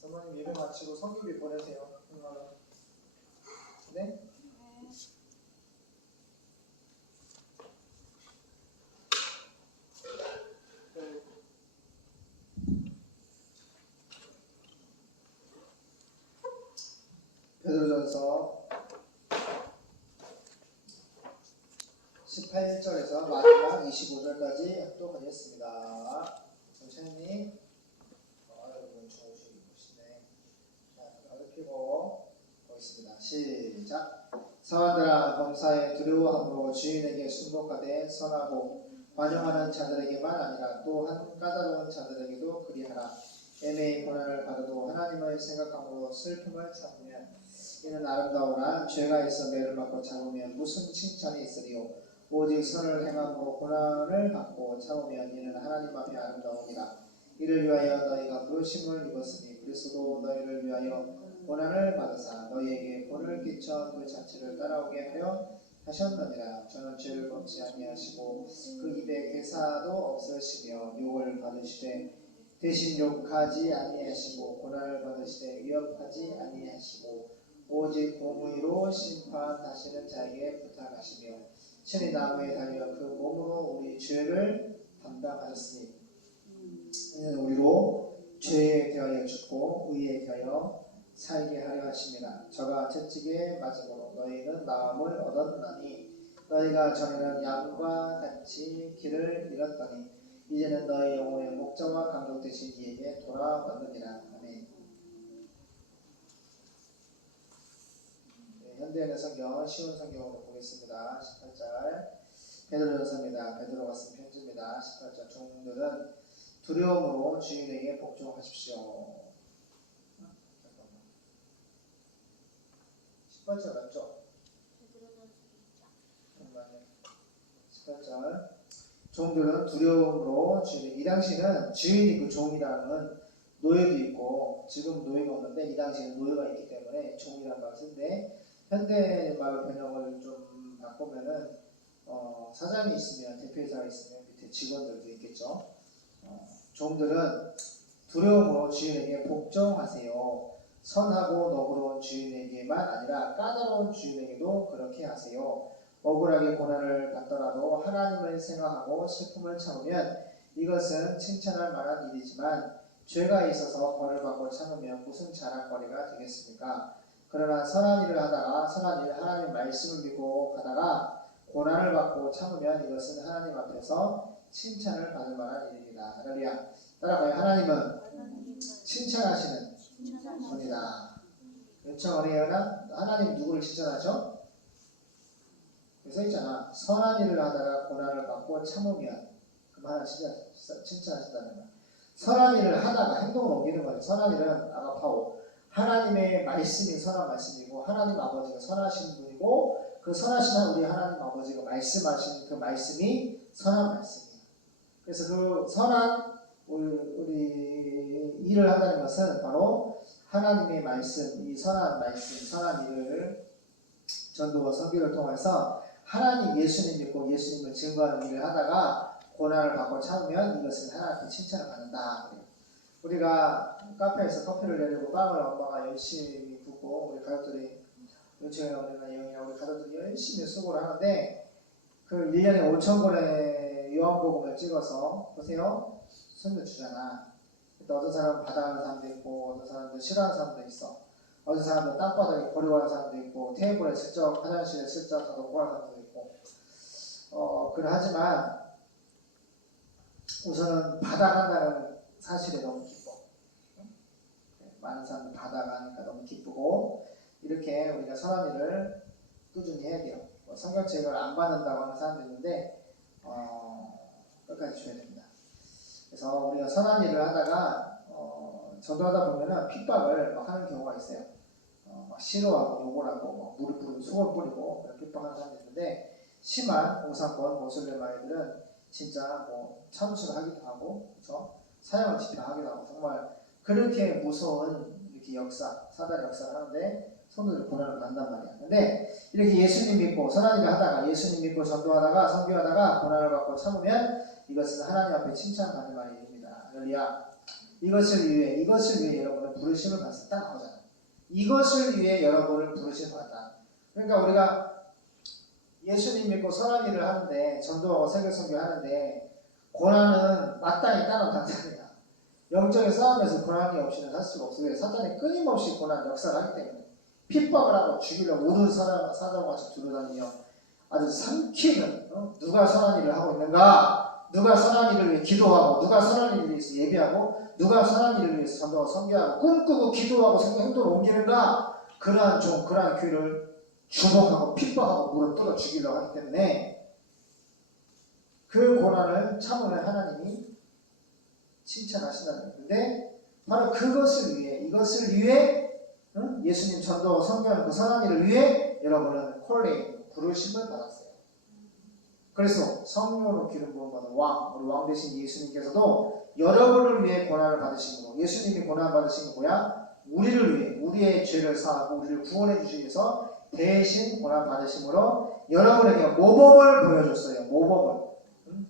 사모님 예배 마치고 성경비 보내세요. 네? 베드로전서 18절에서 마지막 25절까지 합독하겠습니다. 정찬님, 여러분 좋으시네. 자, 다들 펴고 보겠습니다. 시작. 사원들아, 범사에 두려워함으로 주인에게 순복하되 선하고 관용하는 자들에게만 아니라 또한 까다로운 자들에게도 그리하라. 애매히 고난을 받아도 하나님을 생각함으로 슬픔을 참으면 이는 아름다우나 죄가 있어 매를 맞고 참으면 무슨 칭찬이 있으리요. 오직 선을 행함으로 고난을 받고 참으면 이는 하나님 앞에 아름다우니라. 이를 위하여 너희가 부르심을 입었으니 그리스도 너희를 위하여 고난을 받으사 너희에게 본을 끼쳐 그 자체를 따라오게 하려 하셨느니라. 저는 죄를 범치 아니하시고 그 입에 괴사도 없으시며 욕을 받으시되 대신 욕하지 아니하시고 고난을 받으시되 위협하지 아니하시고 오직 공의로 심판하시는 자에게 부탁하시며 신이 나무에 달려 그 몸으로 우리 죄를 담당하셨으니 이는 우리로 죄에 대하여 죽고 의에 대하여 살게 하려 하심이라. 저가 채찍에 맞음으로 너희는 마음을 얻었나니 너희가 전에는 양과 같이 길을 잃었더니 이제는 너희 영혼의 목자와 감독 되신 이에게 돌아왔느니라. 아멘. 네, 현대인의 성경 쉬운 성경으로 보겠습니다. 18절 베드로전서입니다. 베드로가 쓴 편지입니다. 18절 종들은 두려움으로 주인에게 복종하십시오. 18절 맞죠? 18절 종들은 두려움으로 주인, 이 당시는 주인이 그 종이라는 노예도 있고 지금 노예가 없는데 이 당시에는 노예가 있기 때문에 종이라는 말을 쓰는데 현대말로 번역을 좀 바꾸면은 사장이 있으면 대표이사가 있으면 밑에 직원들도 있겠죠. 종들은 두려움으로 주인에게 복종하세요. 선하고 너그러운 주인에게만 아니라 까다로운 주인에게도 그렇게 하세요. 억울하게 고난을 받더라도 하나님을 생각하고 슬픔을 참으면 이것은 칭찬할 만한 일이지만 죄가 있어서 벌을 받고 참으면 무슨 자랑거리가 되겠습니까? 그러나 선한 일을 하다가 선한 일 하나님의 말씀을 믿고 가다가 고난을 받고 참으면 이것은 하나님 앞에서 칭찬을 받을 만한 일입니다. 할렐루야. 따라가요. 하나님은 칭찬하시는 분이다. 그렇죠? 우리 하나님 누구를 칭찬하죠? 그래서 있잖아. 선한 일을 하다가 고난을 받고 참으면 그럼 하나님 칭찬하신다는 거야. 선한 일을 하다가 행동을 옮기는 거예요. 선한 일은 아가파오. 하나님의 말씀이 선한 말씀이고 하나님 아버지가 선하신 분이고 그 선하신 우리 하나님 아버지가 말씀하신 그 말씀이 선한 말씀이에요. 그래서 그 선한 우리 일을 한다는 것은 바로 하나님의 말씀, 이 선한 말씀, 선한 일을 전도와 선교를 통해서 하나님 예수님 믿고 예수님을 증거하는 일을 하다가 고난을 받고 참으면 이것은 하나님께 칭찬을 받는다. 우리가 카페에서 커피를 내리고 빵을 엄마가 열심히 굽고 우리 가족들이 요청이나 우리나 영이나 우리 가족들이 열심히 수고를 하는데 그 1년에 5,000권의 요한복음을 찍어서 보세요. 손도 주잖아. 어떤 사람은 받아가는 사람도 있고 어떤 사람은 싫어하는 사람도 있어. 어떤 사람은 땅바닥에 버리고 가는 사람도 있고 테이블에 슬쩍 화장실에 슬쩍 놓고 가는 사람도 있고 그러하지만 우선은 받아간다는 사실에 너무 기뻐. 많은 사람들이 받아가니까 너무 기쁘고 이렇게 우리가 선한 일을 꾸준히 해야 돼요. 성경책을 안 받는다고 하는 사람도 있는데 끝까지 줘야 됩니다. 그래서 우리가 선한 일을 하다가 전도하다 보면은 핍박을 막 하는 경우가 있어요. 막 싫어하고 욕을 하고 막 무릎 뿌리고 소금 뿌리고 그런 핍박하는 사람도 있는데 심한 오사건 모슬렘 아이들은 진짜 뭐 참수하기도 하고 그렇죠? 사형을 집행하기도 하고 정말 그렇게 무서운 이렇게 역사, 사단 역사를 하는데 성도들이 고난을 받는단 말이야. 근데 이렇게 예수님 믿고 선한 일을 하다가 예수님 믿고 전도하다가 선교하다가 고난을 받고 참으면 이것은 하나님 앞에 칭찬받는 말입니다. 할렐루야. 이것을 위해 여러분은 부르심을 받았다. 딱 나오잖아. 이것을 위해 여러분을 부르심을 받았다. 그러니까 우리가 예수님 믿고 선한 일을 하는데 전도하고 세계 선교하는데 고난은 마땅히 따른 당장이야. 영적인 싸움에서 고난이 없이는 살 수가 없어요. 사탄이 끊임없이 고난 역사를 하기 때문에 핍박을 하고 죽이려고 우는 사자와 같이 두루다니며 아주 삼키는 누가 선한 일을 하고 있는가, 누가 선한 일을 위해 기도하고 누가 선한 일을 위해서 예배하고 누가 선한 일을 위해서 전도하고 선교하고 꿈꾸고 기도하고 행동을 옮기는가, 그러한 교회를 주목하고 핍박하고 무릎 꿇어 죽이려고 하기 때문에 그 고난을 참으면 하나님이 칭찬하신다는 거예요. 근데 바로 이것을 위해 예수님 전도하고 선교하는 그 선한 일을 위해 여러분은 부르심을 받았어요. 그래서 성령으로 기름 부음 받은 우리 왕 되신 예수님께서도 여러분을 위해 고난을 받으심으로, 예수님이 고난 받으신 거 뭐야? 우리를 위해, 우리의 죄를 사하고 우리를 구원해 주시기 위해서 대신 고난 받으심으로 여러분에게 모범을 보여줬어요. 모범을.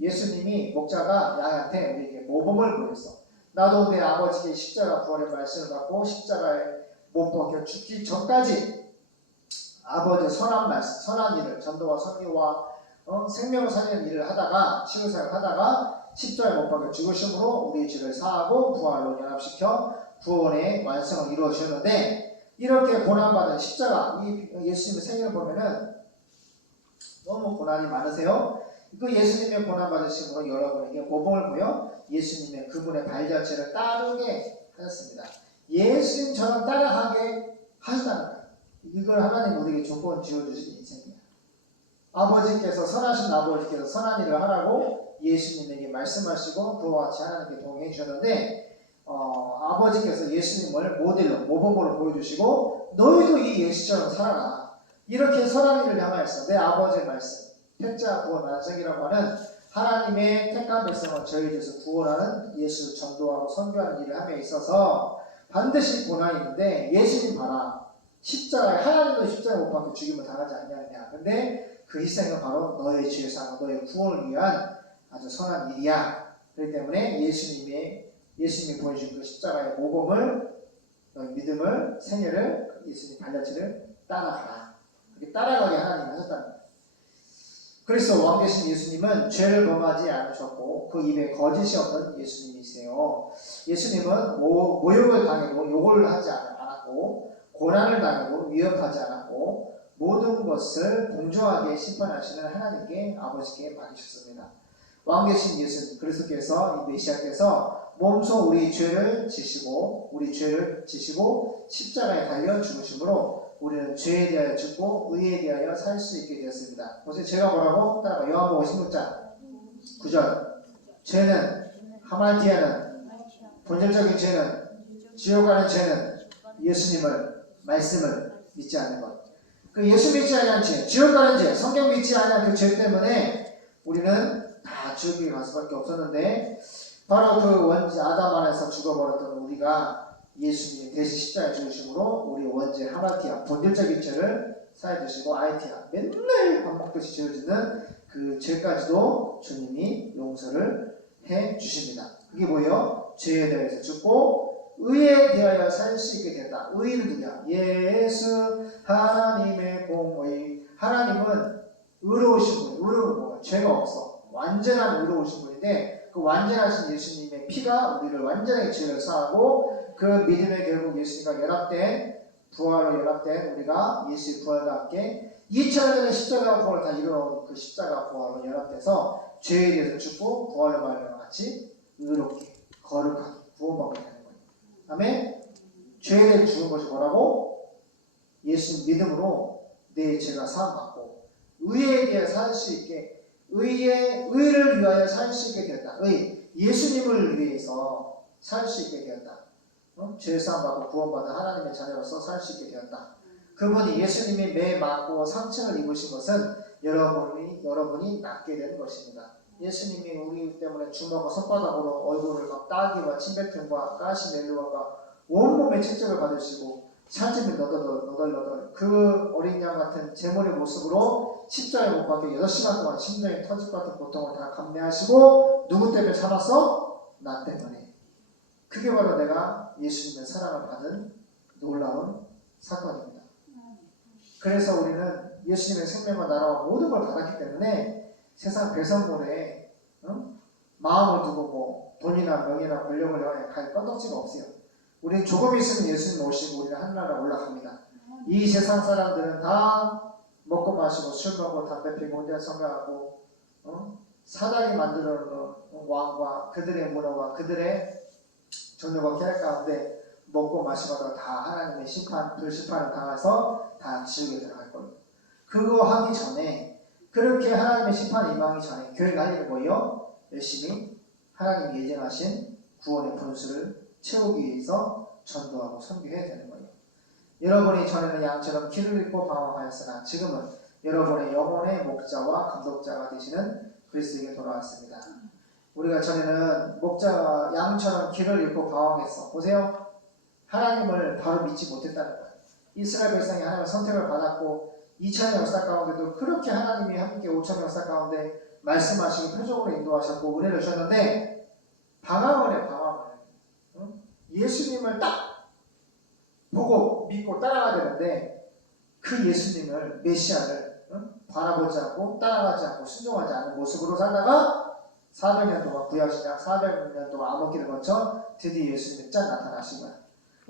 예수님이 목자가 양한테 우리에게 모범을 보였어. 나도 내 아버지의 십자가 부활의 말씀을 받고 십자가에 못 박혀 죽기 전까지 아버지의 선한 말씀, 선한 일을, 전도와 선교와 생명을 살리는 일을 하다가, 치유사역을 하다가 십자가에 못 박혀 죽으심으로 우리의 죄를 사하고 부활로 연합시켜 구원의 완성을 이루어 주셨는데, 이렇게 고난받은 십자가, 이 예수님의 생애를 보면은 너무 고난이 많으세요. 그 예수님의 고난받으심으로 여러분에게 모범을 보여 예수님의 그분의 발자취를 따르게 하셨습니다. 예수님처럼 따라가게 하시다는 거예요. 이걸 하나님 우리에게 조건 지어주신 인생이에요. 선하신 아버지께서 선한 일을 하라고 예수님에게 말씀하시고 그와 같이 하나님께 동행해 주셨는데 아버지께서 예수님을 모범으로 보여주시고 너희도 이 예수처럼 살아라. 이렇게 선한 일을 향하여서 내 아버지의 말씀, 택자 구원 완성이라고 하는 하나님의 택한 백성을 저희에게서 구원하는 예수 전도하고 선교하는 일을 함에 있어서 반드시 고난이 있는데, 예수님 봐라. 하나님도 십자가에 못 박혀 죽임을 당하지 않냐느냐. 근데 그 희생은 바로 너의 죄 사하고 너의 구원을 위한 아주 선한 일이야. 그렇기 때문에 예수님이 보여준 그 십자가의 모범을, 너의 믿음을, 생애를, 예수님 발자취를 따라가라. 그렇게 따라가게 하나님이 하셨다는 거예요. 그래서 왕 되신 예수님은 죄를 범하지 않으셨고 그 입에 거짓이 없는 예수님이세요. 예수님은 모욕을 당해도 욕을 하지 않았고 고난을 당해도 위협하지 않았고 모든 것을 공정하게 심판하시는 하나님께 아버지께 맡기셨습니다. 왕 되신 예수님 그리스도께서 이 메시아께서 몸소 우리 죄를 지시고 십자가에 달려 죽으심으로 우리는 죄에 대하여 죽고 의에 대하여 살 수 있게 되었습니다. 보세요. 제가 뭐라고? 따라가. 요한복음 16장 9절. 죄는 하말티아는 본질적인 죄는 지옥 가는 죄는 예수님을 말씀을 믿지 않는 것. 그 예수 믿지 않는 죄, 지옥 가는 죄, 성경 믿지 않는 그 죄 때문에 우리는 다 지옥에 갈 수밖에 없었는데 바로 그 원죄 아담 안에서 죽어버렸던 우리가 예수님이 대신 십자가에 죽으심으로 우리 원죄 하마티아 본질적인 죄를 사해주시고 아이티아 맨날 밥 먹듯이 죄를 짓는 그 죄까지도 주님이 용서를 해주십니다. 그게 뭐예요? 죄에 대해서 죽고 의에 대하여 살 수 있게 된다. 의는 누구야? 예수 하나님의 공의. 하나님은 의로우신 분. 의로운 뭐야? 죄가 없어. 완전한 의로우신 분인데 그 완전하신 예수님의 피가 우리를 완전하게 죄를 사하고 그 믿음의 결국 예수님과 부활로 연합된 우리가 예수의 부활과 함께 2000년 전에 십자가 부활을 다 이루어온 그 십자가 부활로 연합돼서 죄에 대해서 죽고 부활로 말미암아 같이 의롭게 거룩하게 구원받게 되는 거예요. 아멘. 죄에 대해 죽은 것이 뭐라고? 예수 믿음으로 내 죄가 사함받고 의에 대해 살 수 있게 의를 위하여 살 수 있게 되었다. 예수님을 위해서 살 수 있게 되었다. 죄 사함받고 구원받은 하나님의 자녀로서 살 수 있게 되었다. 그분이 예수님이 매 맞고 상처를 입으신 것은 여러분이 낫게 되는 것입니다. 예수님이 우리 때문에 주먹과 손바닥으로 얼굴을 막 따기와 침뱉음과 가시 멜루와 온몸에 채찍을 받으시고 살점이 너덜너덜 그 어린 양 같은 제물의 모습으로 십자가에 못 박혀 6시간 동안 심장이 터질 것 같은 고통을 다 감내하시고 누구 때문에 참았어? 나 때문에. 그게 바로 내가 예수님의 사랑을 받은 놀라운 사건입니다. 그래서 우리는 예수님의 생명과 나라와 모든 걸 받았기 때문에 세상 배선물에 마음을 두고 뭐 돈이나 명예나 권력을 향해 갈 건덕지가 없어요. 우리는 조금 있으면 예수님 오시고 우리는 하늘나라 올라갑니다. 이 세상 사람들은 다 먹고 마시고 술 먹고 담배 피고 혼자 성경하고 사단이 만들어 놓은 왕과 그들의 문화와 그들의 종교가 계획 가운데 먹고 마시고 다 하나님의 불심판을 당해서 다 지옥에 들어갈 겁니다. 그거 하기 전에 그렇게 하나님의 심판이 임하기 전에 교회가 할 일은 뭐예요? 열심히 하나님 예정하신 구원의 분수를 채우기 위해서 전도하고 선교해야 되는 거예요. 여러분이 전에는 양처럼 길을 잃고 방황하였으나 지금은 여러분의 영혼의 목자와 감독자가 되시는 그리스도에게 돌아왔습니다. 우리가 전에는 양처럼 길을 잃고 방황했어. 보세요. 하나님을 바로 믿지 못했다는 거예요. 이스라엘 백성이 하나님의 선택을 받았고 2000년 역사 가운데도 그렇게 하나님이 함께 5000년 역사 가운데 말씀하시고 표적으로 인도하셨고 은혜를 주셨는데 방황을 해. 예수님을 딱 보고 믿고 따라가야 되는데 그 예수님을 메시아를 바라보지 않고 따라가지 않고 순종하지 않는 모습으로 살다가 400년 동안 구약시장 400년 동안 암흑기를 거쳐 드디어 예수님이 짠 나타나신 거야.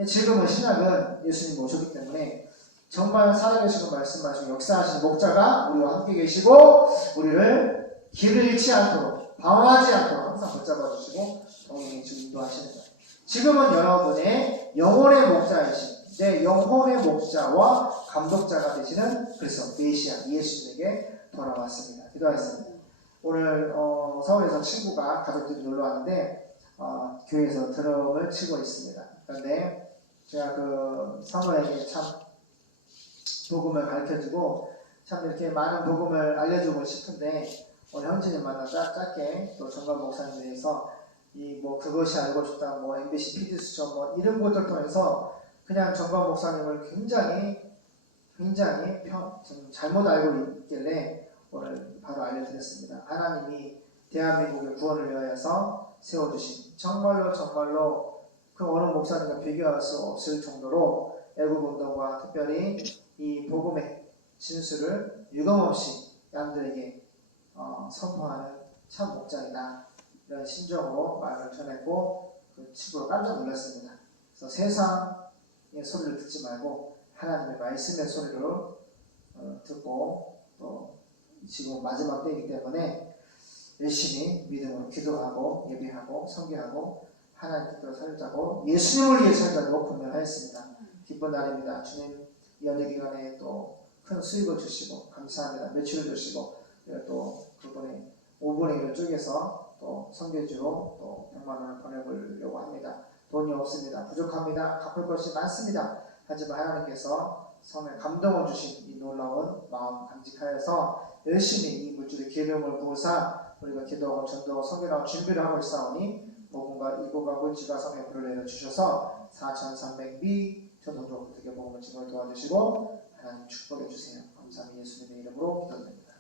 지금은 신약은 예수님 모셨기 때문에 정말 살아계시고 말씀하시고 역사하시는 목자가 우리와 함께 계시고 우리를 길을 잃지 않도록 방황하지 않도록 항상 붙잡아 주시고 동행해 주시고 인도하시는 거예요. 지금은 여러분의 영혼의 목자이신 내 영혼의 목자와 감독자가 되시는 그리스도 메시아 예수님에게 돌아왔습니다. 기도하겠습니다. 오늘 서울에서 친구가 가족들이 놀러 왔는데 교회에서 드럼을 치고 있습니다. 그런데 제가 그 사모에게 참 복음을 가르쳐주고 참 이렇게 많은 복음을 알려주고 싶은데 오늘 형제님 만나 짧게 또 정관 목사님에 대해서 그것이 알고 싶다 MBC PD수첩 이런 것들 통해서 그냥 정관 목사님을 굉장히 좀 잘못 알고 있길래 오늘 바로 알려드렸습니다. 하나님이 대한민국의 구원을 위하여서 세워주신 정말로 그 어느 목사님과 비교할 수 없을 정도로 애국운동과 특별히 이 복음의 진수를 유감없이 양들에게 선포하는 참 목장이다. 이런 심정으로 말을 전했고 그 친구가 깜짝 놀랐습니다. 그래서 세상의 소리를 듣지 말고 하나님의 말씀의 소리를 듣고 또 지금 마지막 때이기 때문에 열심히 믿음으로 기도하고 예배하고 선교하고 하나님 뜻대로 살자고 예수님을 위해 살자고 분명하였습니다. 기쁜 날입니다. 주님 이 연휴 기간에 또 큰 수익을 주시고 감사합니다. 매출을 주시고 또 그분의 5분의 1을 쪼개서 또 선교지로 또 100만 원을 보내보려고 합니다. 돈이 없습니다. 부족합니다. 갚을 것이 많습니다. 하지만 하나님께서 성에 감동을 주신 이 놀라운 마음 간직하여서 열심히 이 물질의 기름을 부으사 우리가 기도하고 전도하고 선교하고 준비를 하고 있사오니 복음과 이고가 물질과 성의 불을 내려주셔서 4,300미 전도도 어떻게 복음을 증거를 도와주시고 하나님 축복해 주세요. 감사합니다. 예수님의 이름으로 기도드립니다.